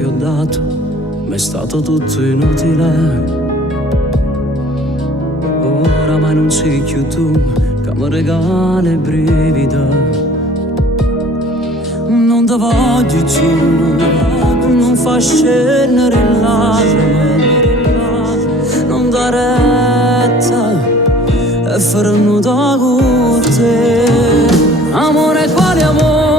ti ho dato, ma è stato tutto inutile. Ora mai non sei più tu che mi regali brivido. Non ti voglio giù, non fa scendere in lacrime, non dà retta e faranno da con te. Amore, quale amore?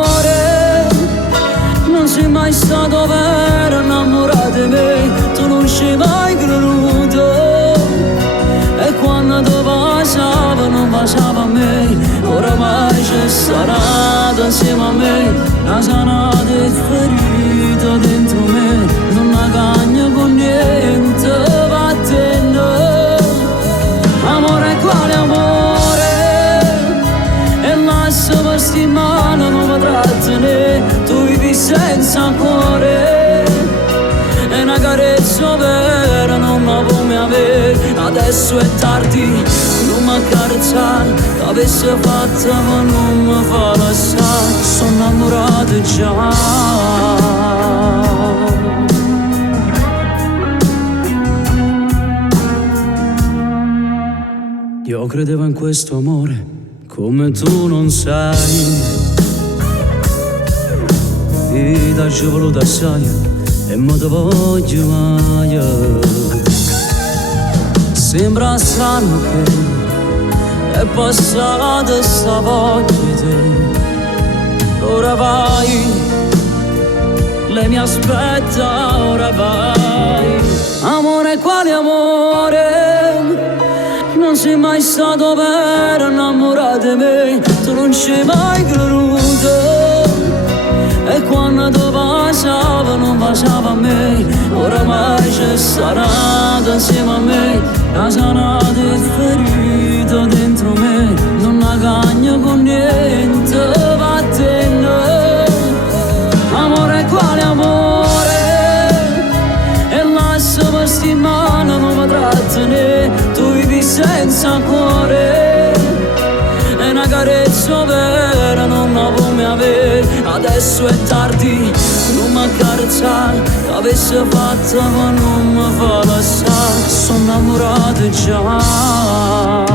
Non sei mai stato vero innamorato di me, tu non sei mai creduto. E quando tu passava non passava a me, oramai c'è stata insieme a me, una sanata e ferita dentro me, non la cagna con niente, vattene. Amore, quale amore? E lascia per sti mani non potrà tenere, tu vivi senza cuore, e una carezza vera non la puoi avere. Adesso è tardi, non mi accarezzare, l'avessi fatta ma non mi fa lasciare, sono innamorato già. Io credevo in questo amore come tu non sai, e da ci voluto assai e mo te voglio mai. Sembra strano che è passata sta voglia di te. Ora vai, lei mi aspetta, ora vai. Amore, quale amore? Non sei mai stato vero innamorato di me, tu non ci mai creduto. E quando tu passava non passava a me, oramai c'è stata insieme a me, una sanata e ferita dentro me, non la cagna con niente, vattene. Amore, quale amore? E lascia per sti mani non potrà tenere, tu vivi senza cuore, e una carezza vera non la puoi avere. Adesso è tardi, non mi accarezzare, l'avessi fatta ma non mi fa lasciare, sono innamorato già.